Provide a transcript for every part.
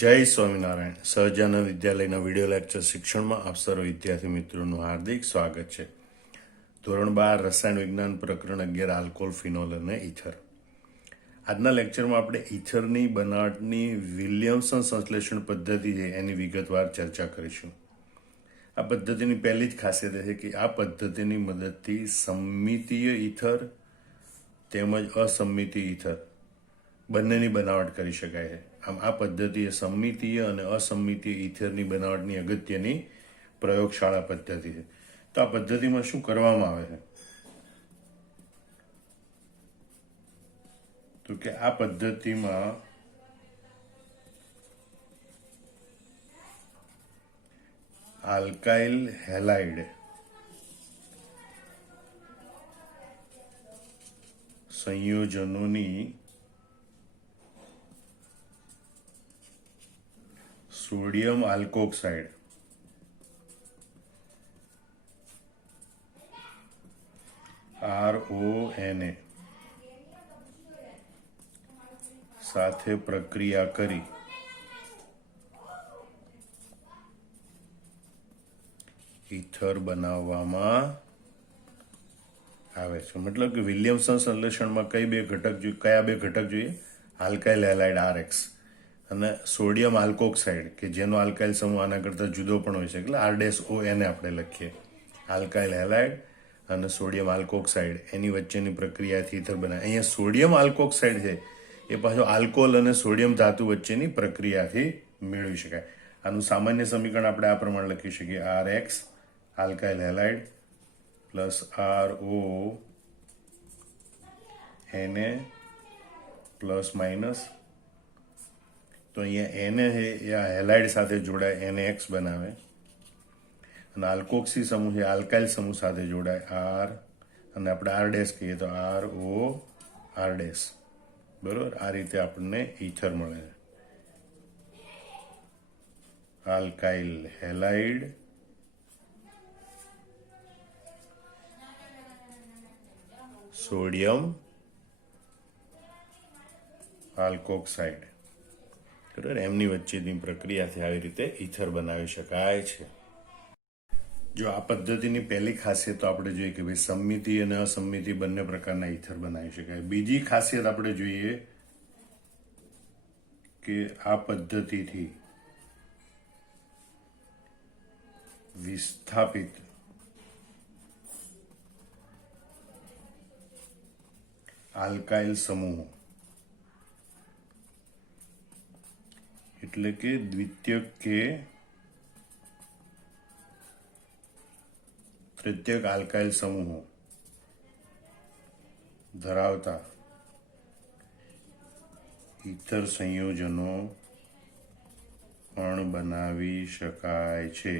જય સ્વામિનારાયણ. સહજાનંદ વિદ્યાલયના video lecture શિક્ષણમાં આપ સર્વ વિદ્યાર્થી મિત્રોનું હાર્દિક સ્વાગત છે. ધોરણ 12 રસાયણ વિજ્ઞાન પ્રકરણ 11 આલ્કોહોલ, ફિનોલ અને ઇથર. આજના લેક્ચરમાં આપણે ઇથરની બનાવટની વિલિયમસન સંશ્લેષણ પદ્ધતિ છે એની વિગતવાર ચર્ચા કરીશું. આ પદ્ધતિની પહેલી જ ખાસિયત છે કે આ પદ્ધતિની મદદથી સમમિતીય ઇથર તેમજ અસંમિતીય ઇથર બંનેની બનાવટ કરી શકાય છે. આમ આ પદ્ધતિ એ સમમિતીય અને અસંમિતીય ઇથરની બનાવટની અગત્યની પ્રયોગશાળા પદ્ધતિ છે. તો આ પદ્ધતિમાં શું કરવામાં આવે છે? તો કે આ પદ્ધતિમાં આલ્કાઇલ હેલાઇડ સંયોજનોની સોડિયમ આલ્કોક્સાઇડ RONA સાથે પ્રક્રિયા કરી ઇથર બનાવવામાં આવે છે. મતલબ કે વિલિયમસન સંશ્લેષણમાં કયા બે ઘટક જોઈએ? આલ્કાઇલ હેલાઇડ RX અને સોડિયમ આલ્કોક્સાઇડ કે જેનો આલ્કાઇલ સમૂહ આના કરતાં જુદો પણ હોય છે, એટલે R-ONA આપણે લખીએ. આલ્કાઇલ હેલાઇડ અને સોડિયમ આલ્કોક્સાઇડ એની વચ્ચેની પ્રક્રિયાથી ઇથર બનાવે. અહીંયા સોડિયમ આલ્કોક્સાઇડ છે એ પાછો આલ્કોહોલ અને સોડિયમ ધાતુ વચ્ચેની પ્રક્રિયાથી મેળવી શકાય. આનું સામાન્ય સમીકરણ આપણે આ પ્રમાણે લખી શકીએ: RX alkyl halide plus RONA plus minus. તો અહીંયા Na છે એ આ હેલાઇડ સાથે જોડાય NaX બનાવે અને આલ્કોક્સી સમૂહ એ આલ્કાઇલ સમૂહ સાથે જોડાય R અને આપણે R' કહીએ તો ROR'. બરોબર, આ રીતે આપણને ઇથર મળે છે. આલ્કાઇલ હેલાઇડ સોડિયમ આલ્કોક્સાઇડ, બરાબર, એમની વચ્ચેની પ્રક્રિયાથી આવી રીતે ઇથર બનાવી શકાય છે. જો આ પદ્ધતિની પહેલી ખાસિયત તો આપણે જોઈએ કે ભાઈ સમમિતિ અને અસંમિતિ બંને પ્રકારના ઇથર બનાવી શકાય. બીજી ખાસિયત આપણે જોઈએ કે આ પદ્ધતિથી વિસ્થાપિત આલ્કાઇલ સમૂહ એટલે કે દ્વિતીયક કે તૃતીયક આલ્કાઇલ સમૂહો ધરાવતા ઇથર સંયોજનો પણ બનાવી શકાય છે.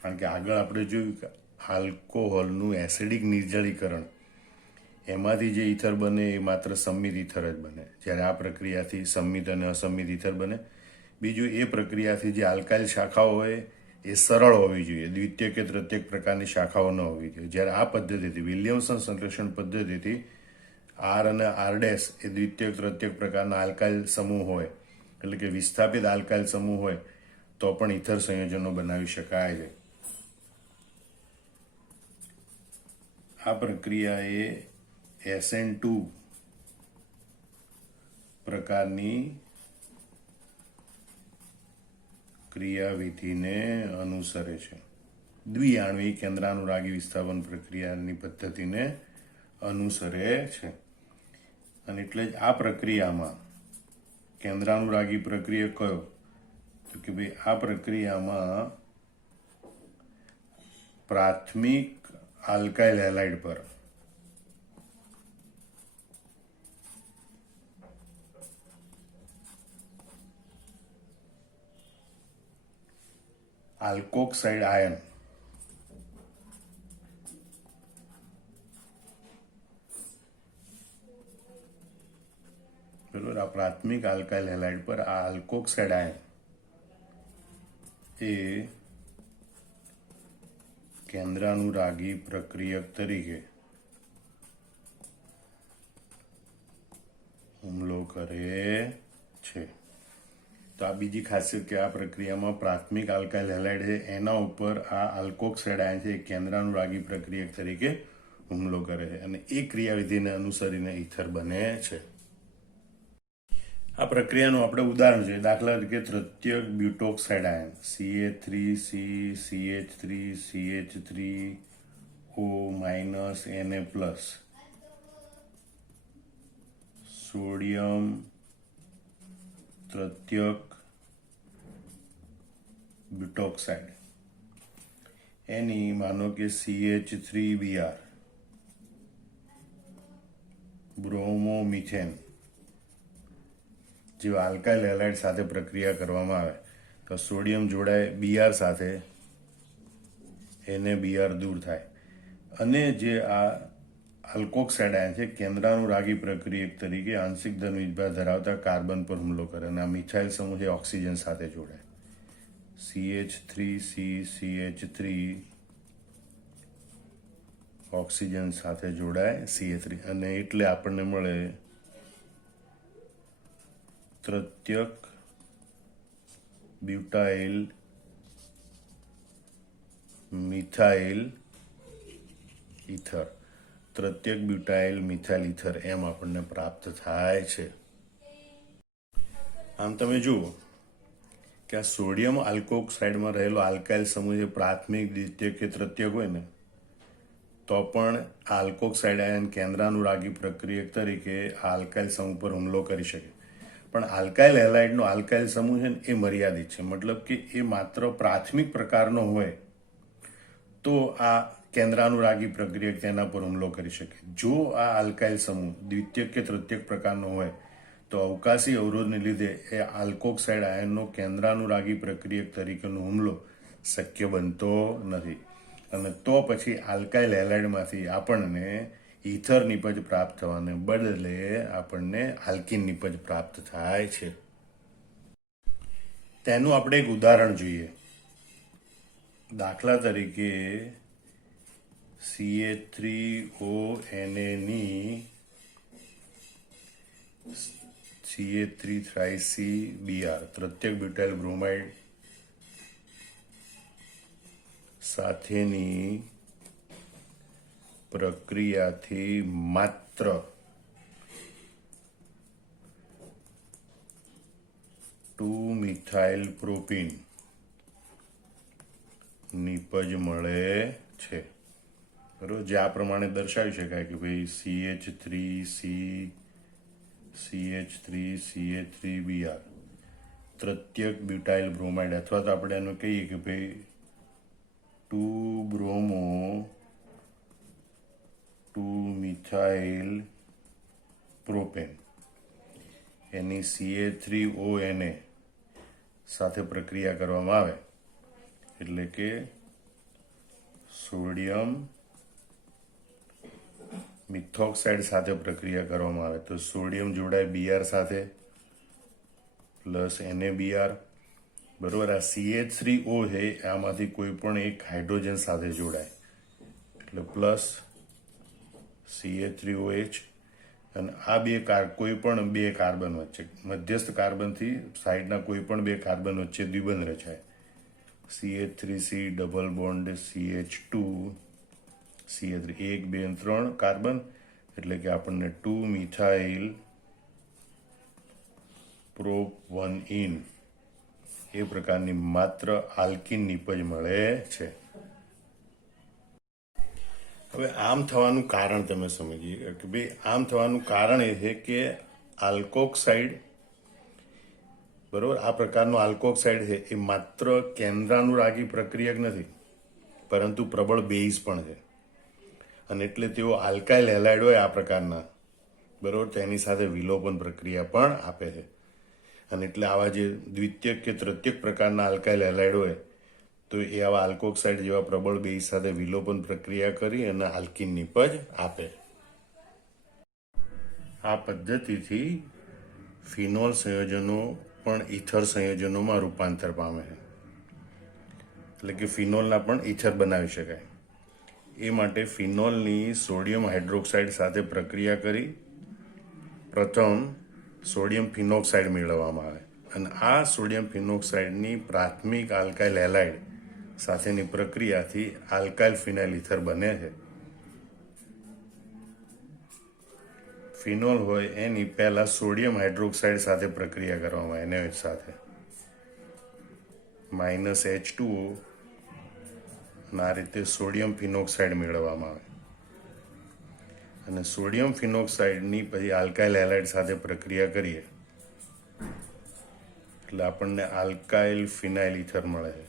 કારણ કે આગળ આપણે જોયું કે આલ્કોહોલનું એસિડિક નિર્જલીકરણ એમાંથી જે ઇથર બને એ માત્ર સંમિત ઇથર જ બને, જ્યારે આ પ્રક્રિયાથી સંમિત અને અસંમિત ઇથર બને. બીજું, એ પ્રક્રિયાથી જે આલ્કાઇલ શાખાઓ હોય એ સરળ હોવી જોઈએ, દ્વિતીય કે તૃતીયક પ્રકારની શાખાઓ ન હોવી જોઈએ. જ્યારે આ પદ્ધતિથી વિલિયમસન સંશ્લેષણ પદ્ધતિથી R અને R' એ દ્વિતીયક તૃતીયક પ્રકારના આલ્કાઇલ સમૂહ હોય, એટલે કે વિસ્થાપિત આલ્કાઇલ સમૂહ હોય તો પણ ઇથર સંયોજનો બનાવી શકાય છે. આ પ્રક્રિયા એ SN2 પ્રકારની ક્રિયાવિધિને અનુસરે છે. દ્વિઆણ્વિક કેન્દ્રાનુરાગી વિસ્થાપન પ્રક્રિયાની પદ્ધતિને અનુસરે છે. અને એટલે જ આ પ્રક્રિયામાં કેન્દ્રાનુરાગી પ્રક્રિયા કયો? તો કે ભાઈ આ પ્રક્રિયામાં પ્રાથમિક આલ્કાઇલ હેલાઇડ પર આલ્કોક્સાઇડ આયન બરોબર, આ પ્રાથમિક આલ્કાઇલ હેલાઇડ પર આ આલ્કોક્સાઇડ આયન એ કેન્દ્રાનુરાગી પ્રક્રિયક તરીકે હુમલો કરે છે. તો આ બીજી ખાસિયત કે આ પ્રક્રિયામાં પ્રાથમિક આલ્કાઇલ હેલાઇડ છે એના ઉપર આ આલ્કોક્સાઇડ આયન છે એ કેન્દ્રાનુરાગી પ્રક્રિયક તરીકે હુમલો કરે છે અને એ ક્રિયાવિધિને અનુસરીને ઇથર બને છે. આ પ્રક્રિયાનું આપણે ઉદાહરણ જોઈએ. દાખલા તરીકે તૃતીયક બ્યુટોક્સાઇડ આયન CA3CCH3CH3O- સોડિયમ તૃતીયક બ્યુટોક્સાઇડ એની માનો કે CH3Br બ્રોમોમિથેન જેવા આલ્કાઇલ હેલાઇડ સાથે પ્રક્રિયા કરવામાં આવે તો સોડિયમ જોડાય Br સાથે, એને Br દૂર થાય અને જે આ આલ્કોક્સાઇડ આયન છે કેન્દ્રાનુરાગી પ્રક્રિયક તરીકે આંશિક ધન વીજભાર ધરાવતા કાર્બન પર હુમલો કરે અને આ મિથાઇલ સમૂહ છે ઓક્સિજન સાથે જોડાય. CH3CCH3 ઓક્સિજન સાથે જોડાય CH3 અને એટલે આપણને મળે તૃતીયક બ્યુટાઇલ મિથાઇલ ઇથર. તૃતીયક બ્યુટાઇલ મિથાઇલ ઇથર એમ આપણને પ્રાપ્ત થાય છે. આમ તમે જુઓ કે આ સોડિયમ આલ્કોક્સાઇડમાં રહેલો આલ્કાઇલ સમૂહ જે પ્રાથમિક, દ્વિતીયક કે તૃતીયક હોય ને તો પણ આ આલ્કોક્સાઇડ આયન કેન્દ્રાનુરાગી પ્રક્રિયક તરીકે આ આલ્કાઇલ સમૂહ પર હુમલો કરી શકે. પણ આલ્કાઇલ હેલાઇડનો આલ્કાઇલ સમૂહ છે ને એ મર્યાદિત છે. મતલબ કે એ માત્ર પ્રાથમિક પ્રકારનો હોય તો આ કેન્દ્રાનુરાગી પ્રક્રિયક તેના પર હુમલો કરી શકે. જો આ આલ્કાઇલ સમૂહ દ્વિતીયક કે તૃતીયક પ્રકારનો હોય તો અવકાશી અવરોધને લીધે એ આલ્કોક્સાઇડ આયનનો કેન્દ્રાનુરાગી પ્રક્રિયક તરીકેનો હુમલો શક્ય બનતો નથી અને તો પછી આલ્કાઇલ હેલાઇડમાંથી આપણને ઇથર નિપજ પ્રાપ્ત થવાને બદલે આપણને આલ્કિન નિપજ પ્રાપ્ત થાય છે. તેનું આપણે એક ઉદાહરણ જોઈએ. દાખલા તરીકે CH3ONA ની CH3-3CBr તૃતીયક બ્યુટાઇલ બ્રોમાઇડ સાથેની પ્રક્રિયાથી માત્ર 2મિથાઇલ પ્રોપીન નિપજ મળે છે. બરોબર, જે આ પ્રમાણે દર્શાવી શકાય કે ભાઈ CH3CH3Br તૃતીયક બ્યુટાઇલ બ્રોમાઇડ અથવા તો આપણે એનું કહીએ કે ભાઈ 2-બ્રોમો 2મિથાઇલ પ્રોપેન એની CH3ONA સાથે પ્રક્રિયા કરવામાં આવે એટલે કે સોડિયમ મિથોક્સાઇડ સાથે પ્રક્રિયા કરવામાં આવે તો સોડિયમ જોડાય Br સાથે પ્લસ NaBr. બરોબર, આ CH3O છે આમાંથી કોઈ પણ એક હાઇડ્રોજન સાથે જોડાય એટલે પ્લસ CH3OH અને આ કોઈ પણ બે કાર્બન વચ્ચે મધ્યસ્થ કાર્બનથી સાઈડના કોઈ પણ બે કાર્બન વચ્ચે દ્વિબંધ રચાય CH3C double bond CH2 CH3 1 2 અને 3 કાર્બન એટલે કે આપણને 2મિથાઇલ પ્રોપ 1 એ પ્રકારની માત્ર આલ્કિન નિપજ મળે છે. હવે આમ થવાનું કારણ તમે સમજીએ કે ભાઈ આમ થવાનું કારણ એ છે કે આલ્કોક્સાઇડ, બરોબર, આ પ્રકારનો આલ્કોક્સાઇડ છે એ માત્ર કેન્દ્રાનુરાગી પ્રક્રિયક નથી પરંતુ પ્રબળ બેઝ પણ છે અને એટલે તેઓ આલ્કાઇલ હેલાઇડ હોય આ પ્રકારના, બરોબર, તેની સાથે વિલોપન પ્રક્રિયા પણ આપે છે અને એટલે આવા જે દ્વિતીયક કે તૃતીયક પ્રકારના આલ્કાઇલ હેલાઇડ હોય તો એ આવા આલ્કોક્સાઇડ જેવા પ્રબળ બેઝ સાથે વિલોપન પ્રક્રિયા કરી અને આલ્કિન નિપજ આપે. આ પદ્ધતિથી ફિનોલ સંયોજનો પણ ઇથર સંયોજનોમાં રૂપાંતર પામે છે એટલે કે ફિનોલના પણ ઇથર બનાવી શકાય. એ માટે ફિનોલની સોડિયમ હાઇડ્રોક્સાઇડ સાથે પ્રક્રિયા કરી પ્રથમ સોડિયમ ફિનોક્સાઇડ મેળવવામાં આવે અને આ સોડિયમ ફિનોક્સાઇડની પ્રાથમિક આલ્કાઇલ હેલાઇડ સાથેની પ્રક્રિયાથી આલ્કાઇલ ફિનાઇલ ઇથર બને છે. ફિનોલ હોય એની પહેલા સોડિયમ હાઇડ્રોક્સાઇડ સાથે પ્રક્રિયા કરવામાં આવે NaOH સાથે -H2O અને આ રીતે સોડિયમ ફિનોક્સાઇડ મેળવવામાં આવે. અને સોડિયમ ફિનોક્સાઇડની પછી આલ્કાઇલ હેલાઇડ સાથે પ્રક્રિયા કરીએ એટલે આપણને આલ્કાઇલ ફિનાઇલ ઇથર મળે છે.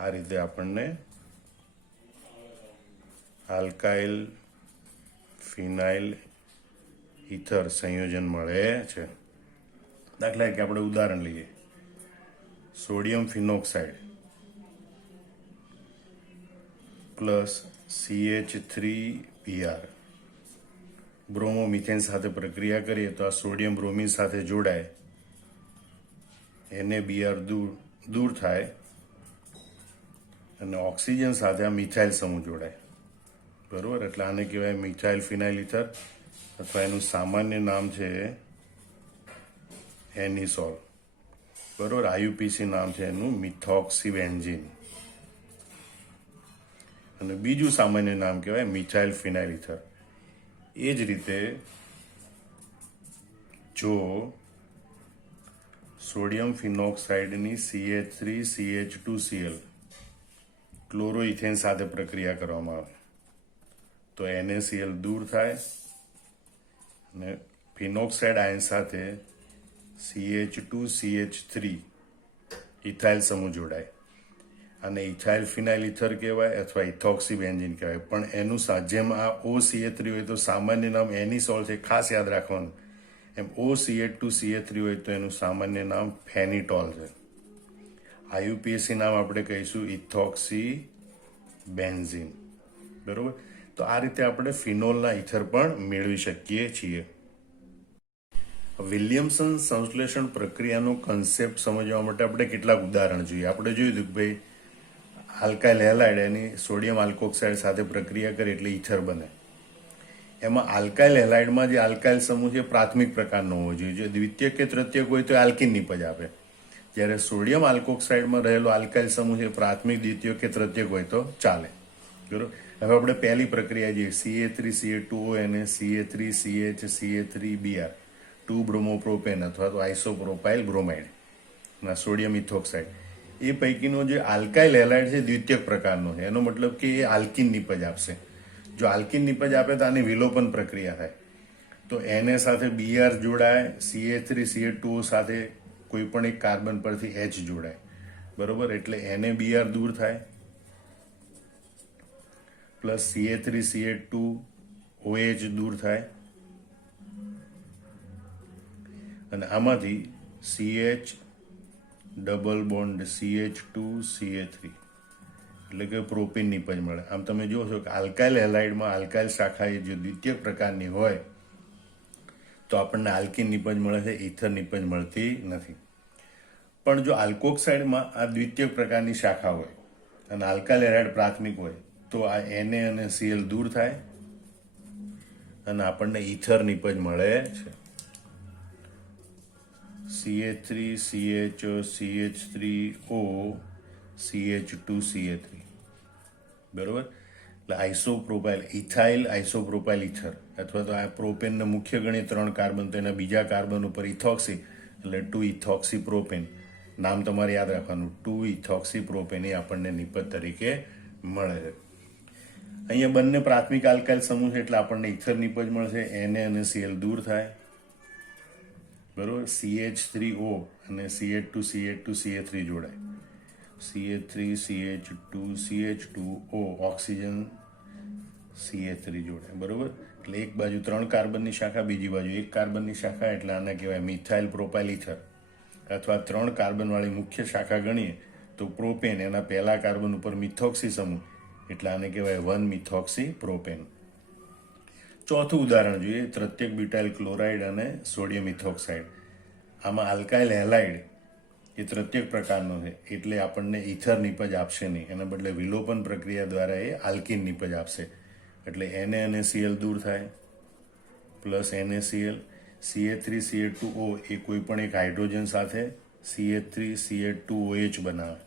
આ રીતે આપણને આલ્કાઇલ ફિનાઇલ ઇથર સંયોજન મળે છે. દાખલા કે આપણે ઉદાહરણ લઈએ, સોડિયમ ફિનોક્સાઇડ પ્લસ CH3Br બ્રોમોમિથેન સાથે પ્રક્રિયા કરીએ તો આ સોડિયમ બ્રોમિન સાથે જોડાય, NaBr દૂર થાય અને ઓક્સિજન સાથે આ મિથાઇલ સમૂહ જોડાય. બરોબર, એટલે આને કહેવાય મિથાઇલ ફિનાઇલ ઇથર અથવા એનું સામાન્ય નામ છે એનિસોલ. બરોબર, IUPAC નામ છે એનું મિથોક્સીબેન્ઝીન. અને બીજું સામાન્ય નામ કહેવાય મિથાઇલ ફિનાઇલ ઇથર. એ જ રીતે જો સોડિયમ ફિનોક્સાઇડની CH3CH2Cl ક્લોરોઇથેન સાથે પ્રક્રિયા કરવામાં આવે તો NaCl દૂર થાય અને ફિનોક્સાઇડ આયન સાથે CH2CH3 ઇથાઇલ સમૂહ જોડાય. અને ઇથાઇલ ફિનાઇલ ઇથર કહેવાય અથવા ઇથોક્સીબેન્ઝીન કહેવાય. પણ એનું જેમ આ OCH3 હોય તો સામાન્ય નામ એનિસોલ છે, ખાસ યાદ રાખવાનું. એમ OCH2CH3 હોય તો એનું સામાન્ય નામ ફેનિટોલ છે. IUPAC નામ આપણે કહીશું ઇથોક્સીબેન્ઝીન. બરોબર, તો આ રીતે આપણે ફિનોલના ઇથર પણ મેળવી શકીએ છીએ. વિલિયમસન સંશ્લેષણ પ્રક્રિયાનો કન્સેપ્ટ સમજવા માટે આપણે કેટલાક ઉદાહરણ જોઈએ. આપણે જોયું હતું કે ભાઈ આલ્કાઇલ હેલાઇડ એની સોડિયમ આલ્કોક્સાઇડ સાથે પ્રક્રિયા કરી એટલે ઇથર બને. એમાં આલ્કાઇલ હેલાઇડમાં જે આલ્કાઇલ સમૂહ છે પ્રાથમિક પ્રકારનો હોવો જોઈએ. જો દ્વિતીયક કે તૃતીયક હોય તો આલ્કીન નિપજ આપે. જ્યારે સોડિયમ આલ્કોક્સાઇડમાં રહેલો આલ્કાઇલ સમૂહ છે પ્રાથમિક, દ્વિતીયક કે તૃતીયક હોય તો ચાલે. બરોબર, હવે આપણે પહેલી પ્રક્રિયા જોઈએ, CA3CA2O અને CA3CH CA3Br 2 બ્રોમોપ્રોપેન અથવા તો આઇસોપ્રોપાઇલ બ્રોમાઇડ ના સોડિયમ ઇથોક્સાઇડ. એ પૈકીનો જે આલ્કાઇલ હેલાઇડ છે દ્વિતીયક પ્રકારનો છે. એનો મતલબ કે એ આલ્કીન નિપજ આપશે. જો આલ્કીન નિપજ આપે તો આની વિલોપન પ્રક્રિયા થાય. તો Na સાથે Br જોડાય, CH3CH2O સાથે કોઈ પણ એક કાર્બન પરથી H જોડાય. બરોબર, એટલે NaBr દૂર થાય પ્લસ CH3CH2OH દૂર થાય અને આમાંથી CH ડબલ બોન્ડ CH2CH3 એટલે કે પ્રોપેન નિપજ મળે. આમ તમે જોશો કે આલ્કાઇલ હેલાઇડમાં આલ્કાઇલ શાખા એ જો દ્વિતીયક પ્રકારની હોય તો આપણને આલ્કીન નિપજ મળે છે, ઇથર નિપજ મળતી નથી. પણ જો આલ્કોક્સાઇડમાં આ દ્વિતીયક પ્રકારની શાખા હોય અને આલ્કાઇલ હેલાઇડ પ્રાથમિક હોય તો આ Na અને Cl દૂર થાય અને આપણને ઇથર નિપજ મળે છે. CH3CH3O CH2CH3. બરોબર, એટલે આઇસોપ્રોપાઇલ ઇથાઇલ આઇસોપ્રોપાઇલ ઇથર અથવા તો આ પ્રોપેનને મુખ્ય ગણીએ 3 કાર્બન તો એના બીજા કાર્બન ઉપર ઇથોક્સી એટલે 2 ઇથોક્સીપ્રોપેન. નામ તમારે યાદ રાખવાનું, 2 ઇથોક્સીપ્રોપેન એ આપણને નિપજ તરીકે મળે છે. અહીંયા બંને પ્રાથમિક આલ્કાઇલ સમૂહ છે એટલે આપણને ઇથર નિપજ મળશે. Na અને Cl દૂર થાય. બરોબર, CH3O અને CH2CH2CH3 જોડાય, CH3CH2CH2O ઓક્સિજન CH3 જોડાય. બરોબર, એટલે એક બાજુ 3 કાર્બનની શાખા, બીજી બાજુ 1 કાર્બનની શાખા, એટલે આને કહેવાય મિથાઇલ પ્રોપાઇલ ઇથર. અથવા 3 કાર્બન વાળી મુખ્ય શાખા ગણીએ તો પ્રોપેન, એના પહેલા કાર્બન ઉપર મિથોક્સી સમૂહ એટલે આને કહેવાય 1 મિથોક્સી પ્રોપેન. ચોથું ઉદાહરણ જોઈએ, તૃતીયક બ્યુટાઇલ ક્લોરાઇડ અને સોડિયમ ઇથોક્સાઇડ. આમાં આલ્કાઇલ હેલાઇડ એ તૃતીયક પ્રકારનો છે એટલે આપણને ઇથર નિપજ આપશે નહીં. એના બદલે વિલોપન પ્રક્રિયા દ્વારા એ આલ્કીન નિપજ આપશે. એટલે Na અને Cl દૂર થાય પ્લસ NaCl, CH3CH2O એ કોઈ પણ એક હાઇડ્રોજન સાથે CH3CH2OH બનાવે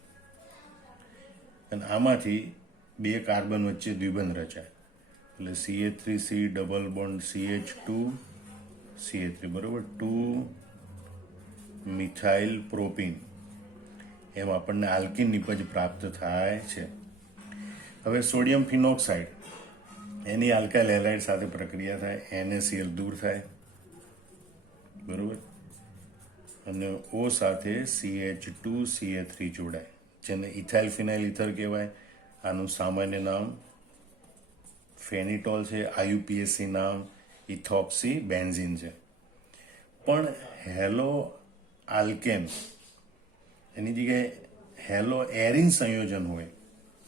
અને આમાંથી બે કાર્બન વચ્ચે દ્વિબંધ રચાય એટલે CH3C ડબલ બોન્ડ CH2CH3 બરોબર 2 મિથાઇલ પ્રોપીન એમ આપણને આલ્કીન નિપજ પ્રાપ્ત થાય છે. હવે સોડિયમ ફિનોક્સાઇડ એની આલ્કાઇલ હેલાઇડ સાથે પ્રક્રિયા થાય NaCl દૂર થાય બરોબર અને O સાથે CH2CH3 જોડાય જેને ઇથાઇલ ફિનાઇલ ઇથર કહેવાય. આનું સામાન્ય નામ ફેનિટોલ છે. IUPAC નામ ઇથોક્સી બેન્ઝીન છે. પણ હેલો આલ્કેન એની જગ્યાએ હેલો એરિન સંયોજન હોય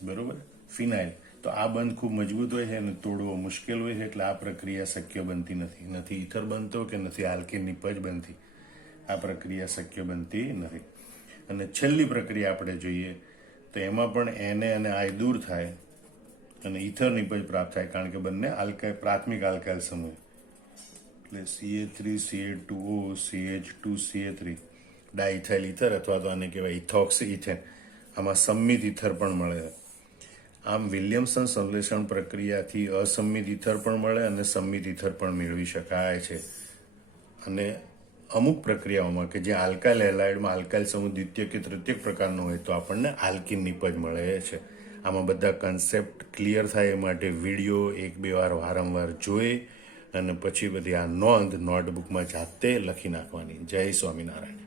બરોબર ફિનાઇલ તો આ બંધ ખૂબ મજબૂત હોય છે અને તોડવો મુશ્કેલ હોય છે એટલે આ પ્રક્રિયા શક્ય બનતી નથી ઇથર બનતો કે નથી આલ્કેન નિપજ બનતી. આ પ્રક્રિયા શક્ય બનતી નથી. અને છેલ્લી પ્રક્રિયા આપણે જોઈએ તો એમાં પણ Na અને I દૂર થાય અને ઇથર નિપજ પ્રાપ્ત થાય કારણ કે બંને પ્રાથમિક આલ્કાઇલ સમૂહ એટલે CH3CH2O CH2CH3 ડાઇથાઇલ ઇથર અથવા તો આને કહેવાય ઇથોક્સી ઇથેન. આમાં સંમિત ઇથર પણ મળે છે. આમ વિલિયમસન સંશ્લેષણ પ્રક્રિયાથી અસંમિત ઇથર પણ મળે અને સંમિત ઇથર પણ મેળવી શકાય છે. અને અમુક પ્રક્રિયાઓમાં કે જે આલ્કાઇલ હેલાઇડમાં આલ્કાઇલ સમૂહ દ્વિતીય કે તૃતીય પ્રકારનો હોય તો આપણને આલ્કીન નિપજ મળે છે. આમાં બધા કન્સેપ્ટ ક્લિયર થાય એ માટે વિડીયો 1-2 વાર વારંવાર જોઈ અને પછી બધી આ નોંધ નોટબુકમાં જાતે લખી નાખવાની. જય સ્વામિનારાયણ.